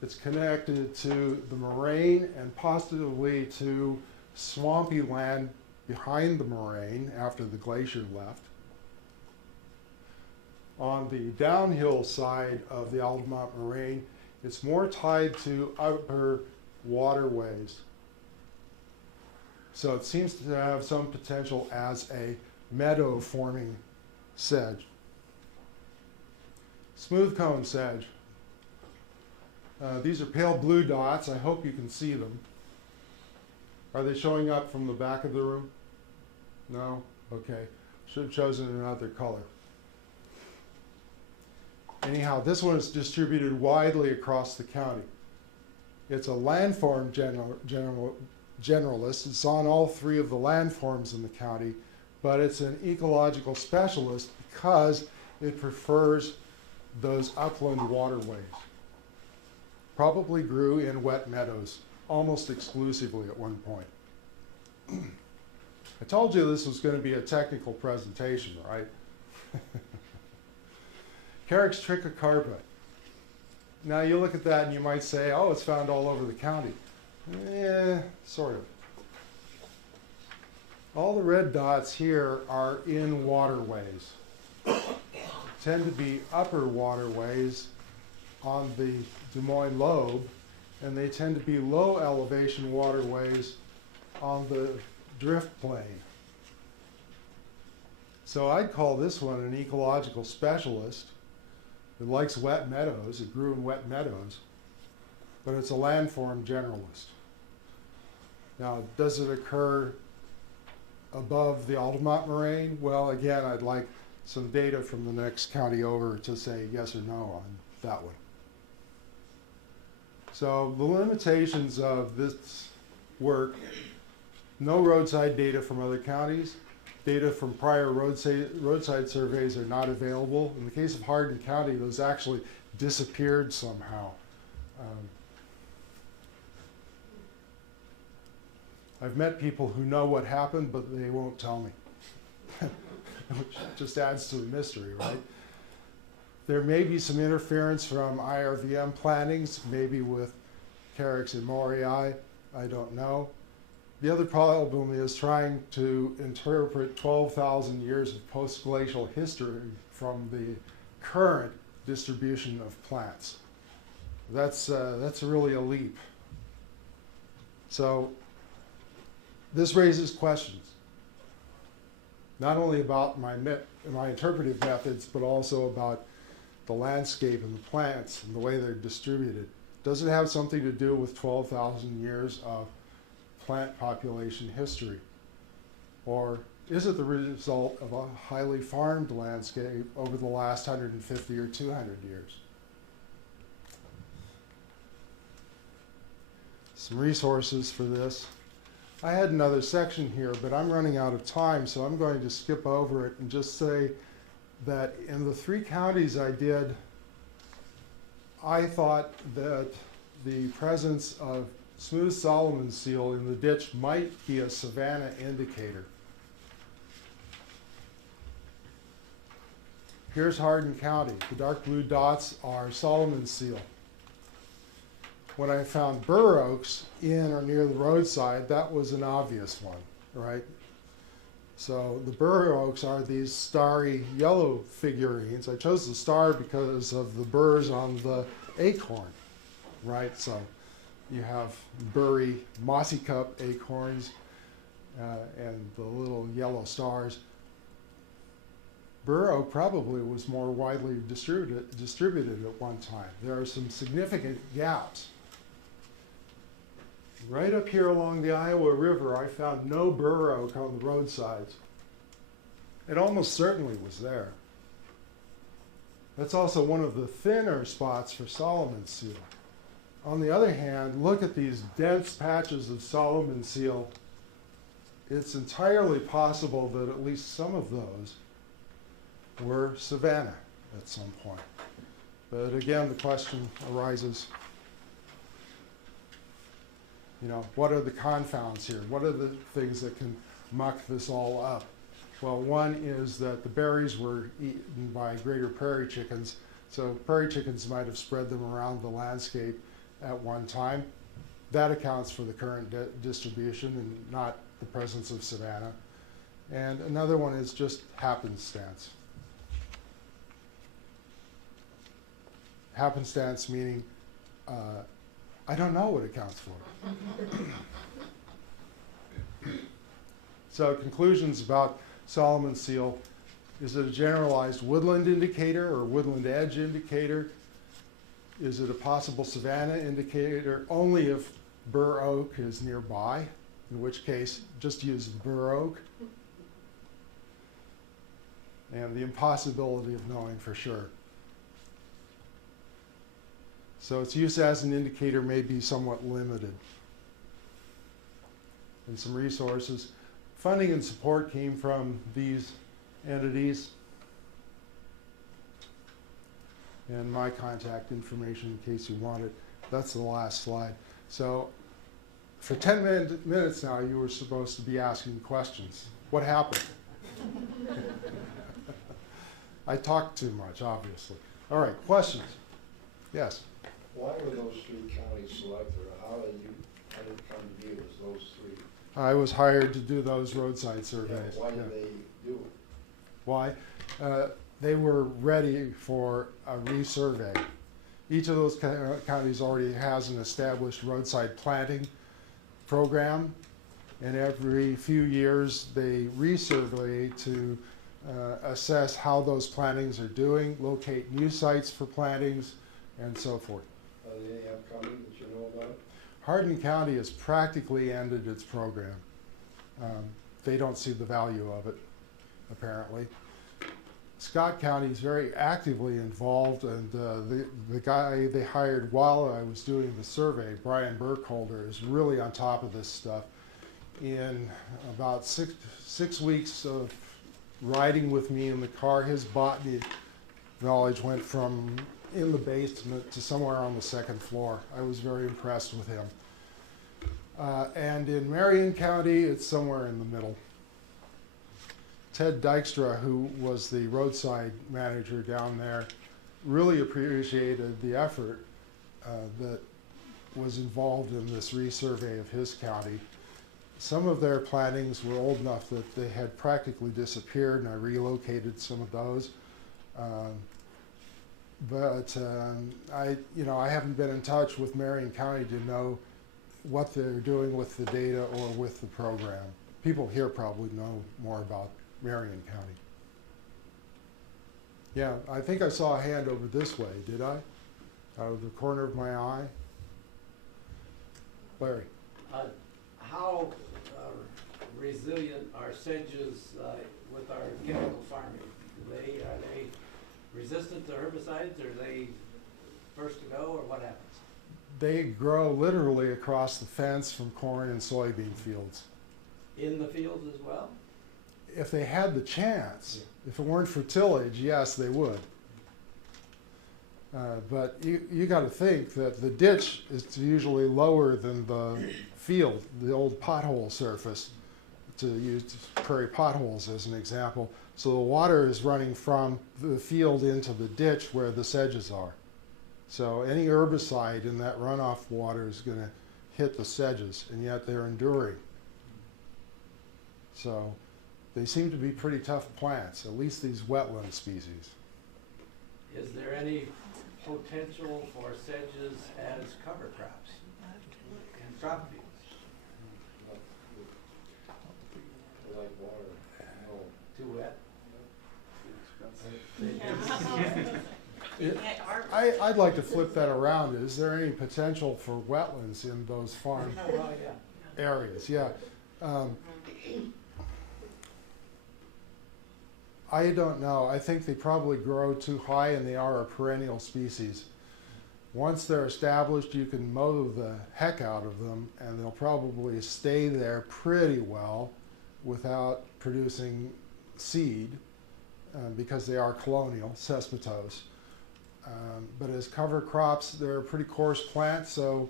it's connected to the moraine and possibly to swampy land behind the moraine after the glacier left. On the downhill side of the Altamont moraine, it's more tied to upper waterways. So it seems to have some potential as a meadow forming sedge. Smooth cone sedge. These are pale blue dots. I hope you can see them. Are they showing up from the back of the room? No? Okay. Should have chosen another color. Anyhow, this one is distributed widely across the county. It's a landform generalist. It's on all three of the landforms in the county, but it's an ecological specialist because it prefers those upland waterways. Probably grew in wet meadows almost exclusively at one point. I told you this was going to be a technical presentation, right? Carick's trichocarpa. Now you look at that and you might say, oh, it's found all over the county. Sort of. All the red dots here are in waterways. Tend to be upper waterways on the Des Moines lobe, and they tend to be low elevation waterways on the drift plain. So I'd call this one an ecological specialist. It likes wet meadows. It grew in wet meadows, but it's a landform generalist. Now, does it occur above the Altamont moraine? Well, again, I'd like some data from the next county over to say yes or no on that one. So the limitations of this work: no roadside data from other counties. Data from prior roadside surveys are not available. In the case of Hardin County, those actually disappeared somehow. I've met people who know what happened, but they won't tell me. Which just adds to the mystery, right? There may be some interference from IRVM plantings, maybe with Carick's and Memoriae, I don't know. The other problem is trying to interpret 12,000 years of post-glacial history from the current distribution of plants. That's really a leap. So this raises questions, not only about my interpretive methods, but also about the landscape and the plants and the way they're distributed. Does it have something to do with 12,000 years of plant population history? Or is it the result of a highly farmed landscape over the last 150 or 200 years? Some resources for this. I had another section here, but I'm running out of time, so I'm going to skip over it and just say that in the 3 counties I did, I thought that the presence of smooth Solomon seal in the ditch might be a savanna indicator. Here's Hardin County. The dark blue dots are Solomon seal. When I found bur oaks in or near the roadside, that was an obvious one, right? So the bur oaks are these starry yellow figurines. I chose the star because of the burrs on the acorn, right? So you have burry, mossy cup acorns and the little yellow stars. Bur oak probably was more widely distributed at one time. There are some significant gaps. Right up here along the Iowa River, I found no bur oak on the roadsides. It almost certainly was there. That's also one of the thinner spots for Solomon seal. On the other hand, look at these dense patches of Solomon seal. It's entirely possible that at least some of those were savanna at some point. But again, the question arises, you know, what are the confounds here? What are the things that can muck this all up? Well, one is that the berries were eaten by greater prairie chickens, so prairie chickens might have spread them around the landscape at one time. That accounts for the current distribution and not the presence of savanna. And another one is just happenstance. Happenstance meaning I don't know what it counts for. So conclusions about Solomon seal. Is it a generalized woodland indicator or woodland edge indicator? Is it a possible savanna indicator only if bur oak is nearby, in which case just use bur oak? And the impossibility of knowing for sure. So its use as an indicator may be somewhat limited. And some resources. Funding and support came from these entities. And my contact information in case you want it. That's the last slide. So for 10 minutes now, you were supposed to be asking questions. What happened? I talked too much, obviously. All right, questions? Yes? Why were those three counties selected, or how did it come to be as those three? I was hired to do those roadside Yeah, surveys. why Yeah. did they do it? Why? They were ready for a resurvey. Each of those counties already has an established roadside planting program, and every few years they resurvey to assess how those plantings are doing, locate new sites for plantings, and so forth. Are they any upcoming that you know about? Hardin County has practically ended its program. They don't see the value of it, apparently. Scott County is very actively involved, and the guy they hired while I was doing the survey, Brian Burkholder, is really on top of this stuff. In about six weeks of riding with me in the car, his botany knowledge went from in the basement to somewhere on the second floor. I was very impressed with him. And in Marion County, it's somewhere in the middle. Ted Dykstra, who was the roadside manager down there, really appreciated the effort that was involved in this resurvey of his county. Some of their plantings were old enough that they had practically disappeared, and I relocated some of those. I haven't been in touch with Marion County to know what they're doing with the data or with the program. People here probably know more about Marion County. Yeah, I think I saw a hand over this way, did I? Out of the corner of my eye? Larry. How resilient are sedges with our chemical farming? Are they resistant to herbicides, or are they first to go, or what happens? They grow literally across the fence from corn and soybean fields. In the fields as well? If they had the chance, if it weren't for tillage, yes, they would. But you got to think that the ditch is usually lower than the field, the old pothole surface. to use prairie potholes as an example. So the water is running from the field into the ditch where the sedges are. So any herbicide in that runoff water is going to hit the sedges, and yet they're enduring. So they seem to be pretty tough plants, at least these wetland species. Is there any potential for sedges as cover crops in crop fields? They like water, no. Too wet? I'd like to flip that around. Is there any potential for wetlands in those farm Oh, well, yeah. areas? Yeah. I don't know. I think they probably grow too high, and they are a perennial species. Once they're established, you can mow the heck out of them, and they'll probably stay there pretty well without producing seed, because they are colonial, cesspitose. But as cover crops, they're a pretty coarse plant, so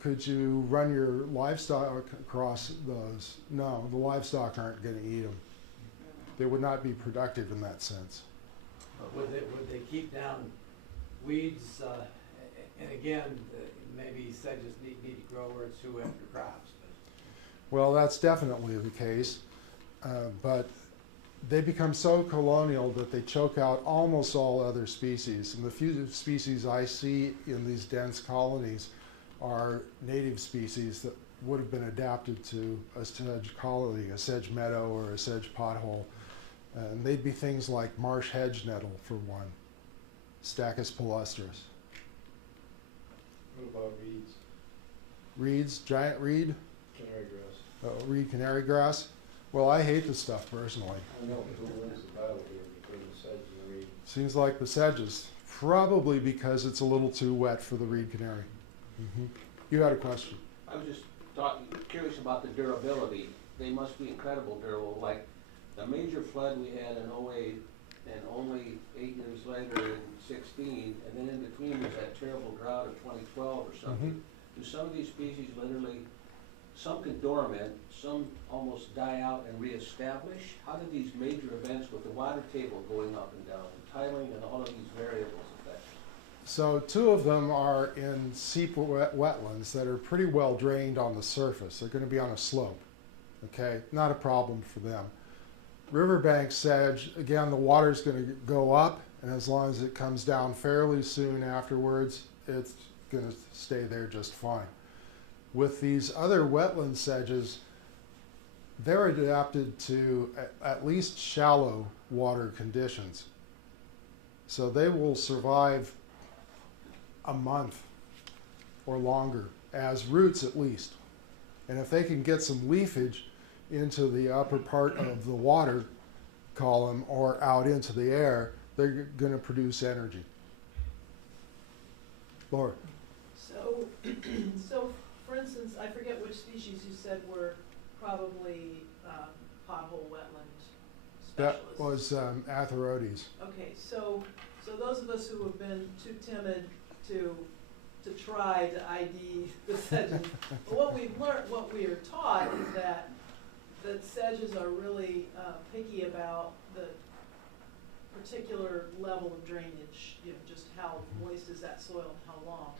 could you run your livestock across those? No, the livestock aren't going to eat them. They would not be productive in that sense. Would they keep down weeds? And again, maybe sedges need to grow where it's too wet for crops. Well, that's definitely the case, but they become so colonial that they choke out almost all other species. And the few species I see in these dense colonies are native species that would have been adapted to a sedge colony, a sedge meadow or a sedge pothole. And they'd be things like marsh hedge nettle, for one, Stachys palustris. What about reeds? Reeds, giant reed, Canary grass. reed canary grass. Well, I hate this stuff personally. I know, but who wins the battle here between the sedge and the reed? Seems like the sedges, probably because it's a little too wet for the reed canary. You had a question. I was just curious about the durability. They must be incredible durable. Like the major flood we had in '08, and only 8 years later in '16, and then in between was that terrible drought of 2012 or something. Do some of these species literally, some can dormant, some almost die out and reestablish? How do these major events with the water table going up and down, and tiling and all of these variables affect? So 2 of them are in seep wetlands that are pretty well drained on the surface. They're going to be on a slope. Okay, not a problem for them. Riverbank sedge, again, the water's going to go up, and as long as it comes down fairly soon afterwards, it's going to stay there just fine. With these other wetland sedges, they're adapted to at least shallow water conditions. So they will survive a month or longer, as roots at least. And if they can get some leafage into the upper part of the water column or out into the air, they're going to produce energy. Laura? So for instance, I forget which species you said were probably pothole wetland specialists. That was Atherodes. Okay, so those of us who have been too timid to try to ID the sedges, but what we've learned, what we are taught is that sedges are really picky about the particular level of drainage, you know, just how moist is that soil and how long.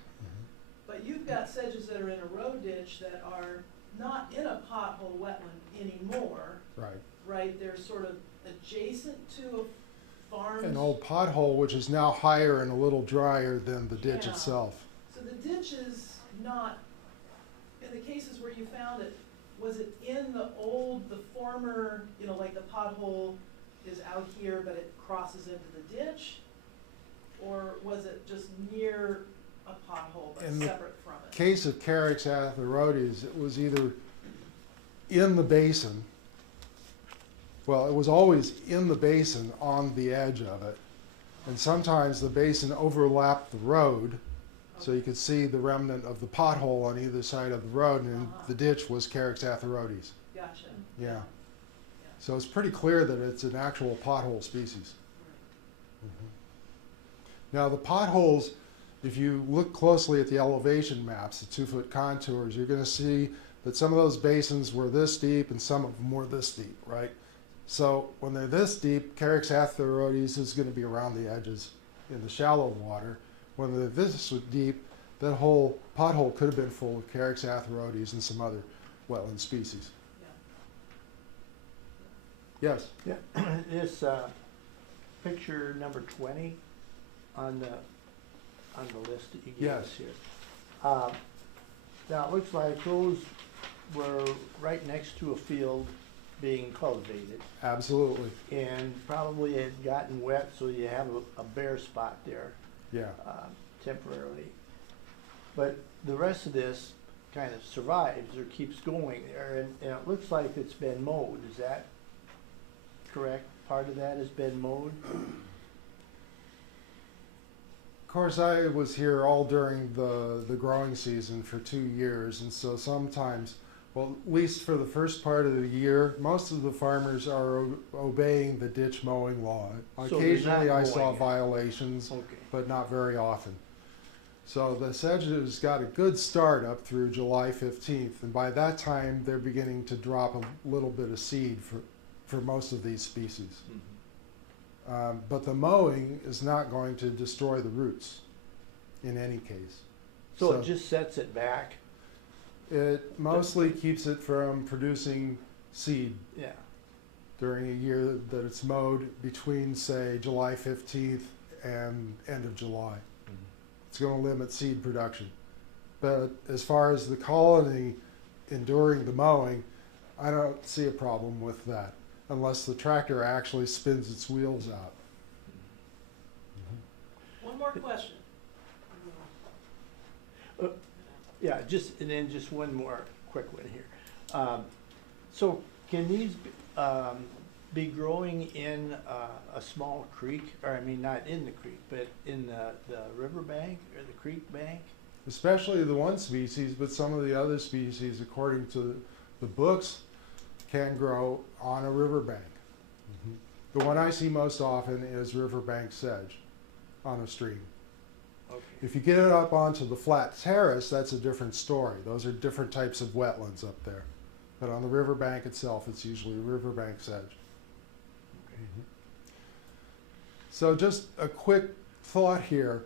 But you've got sedges that are in a road ditch that are not in a pothole wetland anymore. Right. Right, they're sort of adjacent to a farm. An old pothole, which is now higher and a little drier than the ditch Yeah. itself. So the ditch is not, in the cases where you found it, was it in the former, you know, like the pothole is out here, but it crosses into the ditch? Or was it just near a pothole but In the separate from it? Case of Carick Atherodes, it was either in the basin, well, it was always in the basin on the edge of it. And sometimes the basin overlapped the road, so you could see the remnant of the pothole on either side of the road, and the ditch was Carick Atherodes. Gotcha. Yeah. So it's pretty clear that it's an actual pothole species. Now the potholes, if you look closely at the elevation maps, the 2-foot contours, you're going to see But some of those basins were this deep and some of them were this deep, right? So when they're this deep, Carick's atheroides is going to be around the edges in the shallow water. When they're this deep, that whole pothole could have been full of Carick's atheroides and some other wetland species. Yes? Yeah, this picture number 20 on the list that you gave us here. Now it looks like those were right next to a field being cultivated Absolutely. and probably had gotten wet, so you have a bare spot there Yeah. temporarily. But the rest of this kind of survives or keeps going there, and it looks like it's been mowed. Is that correct? Part of that has been mowed? Of course, I was here all during the growing season for 2 years, and so sometimes, well, at least for the first part of the year, most of the farmers are obeying the ditch mowing law. So they're Occasionally not I saw mowing it. violations, Okay. but not very often. So the sedge has got a good start up through July 15th, and by that time they're beginning to drop a little bit of seed for most of these species. But the mowing is not going to destroy the roots in any case. So it just sets it back? It mostly keeps it from producing seed Yeah. during a year that it's mowed between, say, July 15th and end of July. It's going to limit seed production. But as far as the colony enduring the mowing, I don't see a problem with that, unless the tractor actually spins its wheels out. One more question. Yeah, and then just one more quick one here. So can these be growing in a small creek, or I mean, not in the creek, but in the river bank or the creek bank? Especially the one species, but some of the other species, according to the books, can grow on a riverbank. The one I see most often is riverbank sedge on a stream. Okay. If you get it up onto the flat terrace, that's a different story. Those are different types of wetlands up there. But on the riverbank itself, it's usually riverbank sedge. So just a quick thought here.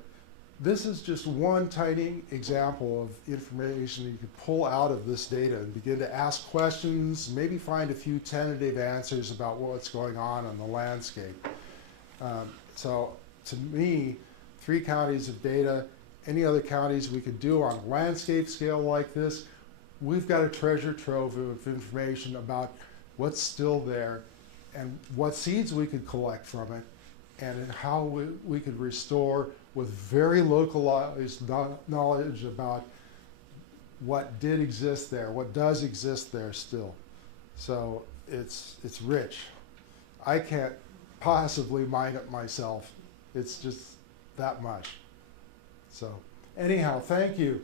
This is just one tiny example of information you could pull out of this data and begin to ask questions, maybe find a few tentative answers about what's going on the landscape. So to me, 3 counties of data, any other counties we could do on a landscape scale like this, we've got a treasure trove of information about what's still there and what seeds we could collect from it and how we could restore with very localized knowledge about what did exist there, what does exist there still. So it's rich. I can't possibly mine it myself. It's just that much. So anyhow, thank you.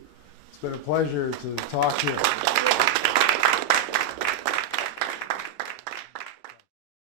It's been a pleasure to talk to you.